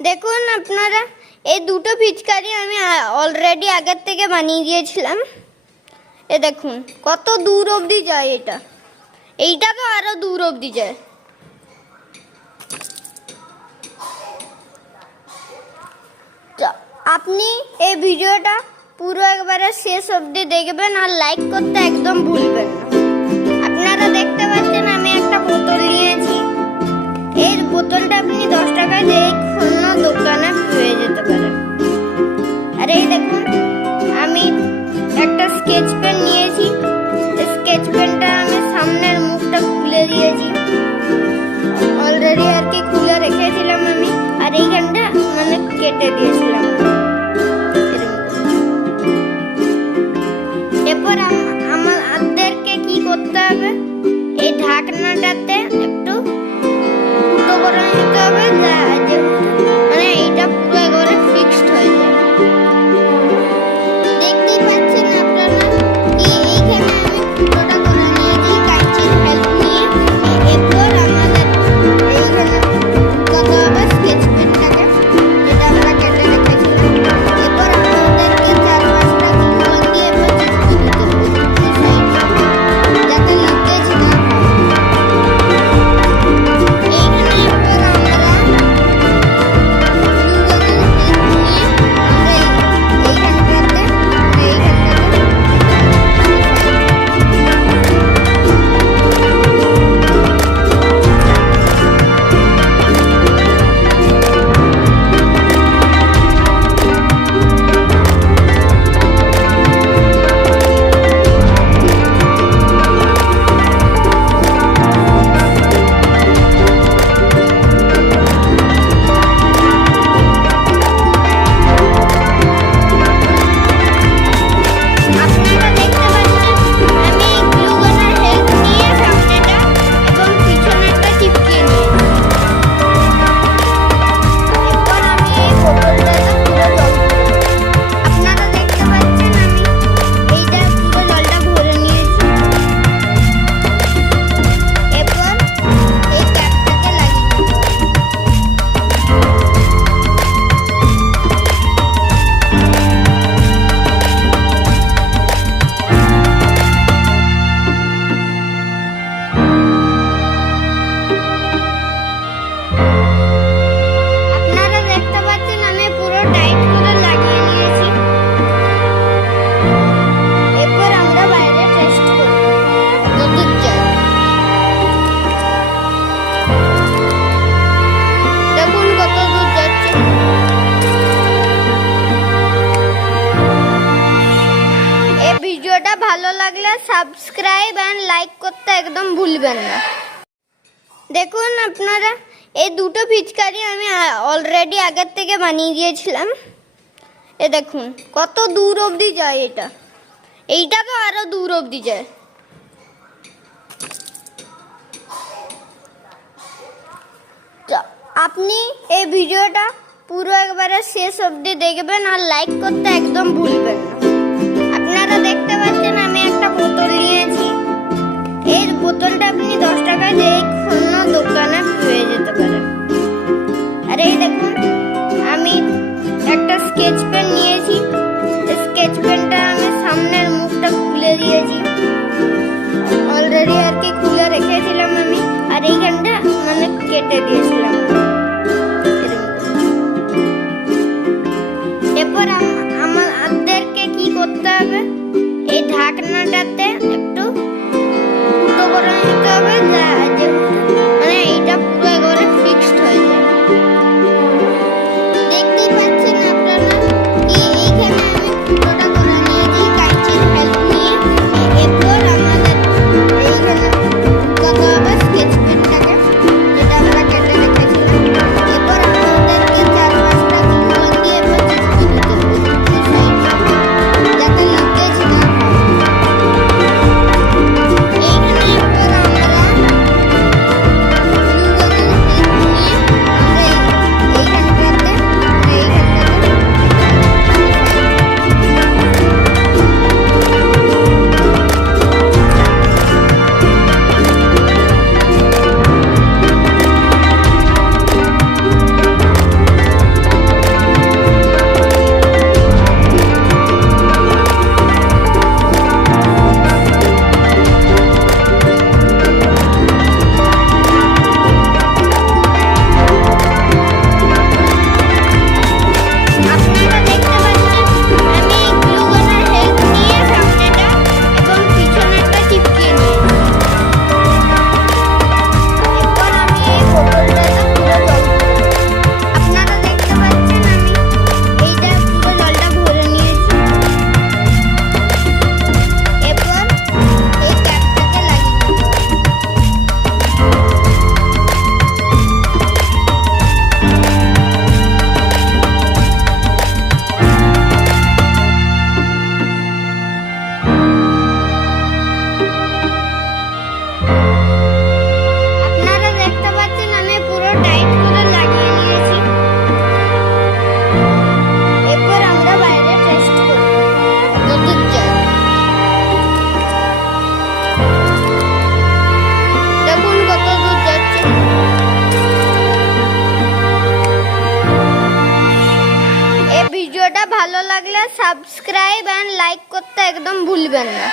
দেখুন আপনারা, এই দুটো পিচকারি আমি অলরেডি আগের থেকে বানিয়ে দিয়েছিলাম। এ দেখুন কত দূর অবধি যায় এটা। এইটা তো আরো দূর অবধি যায়। আপনি এই ভিডিওটা পুরো একবারে শেষ অবধি দেখবেন আর লাইক করতে একদম ভুলবেন না। আপনারা দেখতে পাচ্ছেন আমি একটা বোতল নিয়েছি। এই বোতলটা আপনি 10 টাকায় দিয়ে কোনো দোকানে পেয়ে যেতে পারেন। আর এই দেখুন আমি একটা স্কেচ পেন নিয়েছি। স্কেচ পেনটা আমি সামনের মুখটা খুলে দিয়েছি, অলরেডি আর কি খুলে রেখেছিলাম আমি। আর এইখানটা মানে কেটে দিয়েছিলাম। এরপর আমাদেরকে কি করতে হবে, এই ঢাকনাটাতে একটু ফুটো করে নিতে হবে, মানে এইটা পুরো একবারে ফিক্সড হয়ে যায়। দেখতেই পাচ্ছেন আপনারা কি এইখানে আমি ফুটোটা করে নিয়েছি কাঁচির হেল্প নিয়ে। এরপর আমাদের এইখানে কত হবে স্কেচ পেনটাকে, যেটা আমরা কেটে রেখেছিলাম। এরপর আমাদেরকে 4-5টা গ্লু দিয়ে যাতে লিকেজ না হয়। এইখানে এরপর আমরা আপনারা দেখতে পাচ্ছেন আমি গ্লু গানের হেল্প নিয়ে সামনেটা এবং পিছনেরটা চিপকিয়ে নিয়েছি। এরপর আমি এই বোতলটাতে পুরো জল ভরবো। আপনারা দেখতে পাচ্ছেন আমি এইটা পুরো জলটা ভরে নিয়েছি। এরপর এই ক্যাপটাকে লাগিয়ে দেবো। আপনারা দেখতে পাচ্ছেন আমি পুরো টাইট করে লাগিয়ে নিয়েছি। এরপর আমরা বাইরে টেস্ট করব কতদূর যায়। দেখুন কত দূর যাচ্ছে। এই ভিডিওটা ভালো লাগলে সাবস্ক্রাইব এন্ড লাইক করতে একদম ভুলবেন না। দেখুন আপনারা, এই দুটো পিচকারি আমি অলরেডি আগের থেকে বানিয়ে দিয়েছিলাম। এ দেখুন কত দূর অবধি যায় এটা। এইটা তো আরো দূর অবধি যায়। আপনি এই ভিডিওটা পুরো একবারে শেষ অবধি দেখবেন আর লাইক করতে একদম ভুলবেন না। আপনারা দেখতে পাচ্ছেন আমি একটা বোতল নিয়েছি। এই বোতলটা আপনি 10 টাকায় দিয়ে কোনো দোকানে পেয়ে যেতে পারেন। আর এই দেখুন আমি একটা স্কেচ পেন নিয়েছি। স্কেচ পেনটা আমি সামনের মুখটা খুলে দিয়েছি, অলরেডি আর কি খুলে রেখেছিলাম আমি। আর এইখানটা মানে কেটে দিয়েছিলাম। এরপর আমাদেরকে কি করতে হবে, এই ঢাকনাটাতে একটু ফুটো করে নিতে হবে, যেহেতু ভিডিওটা ভালো লাগলে সাবস্ক্রাইব এন্ড লাইক করতে একদম ভুলবেন না।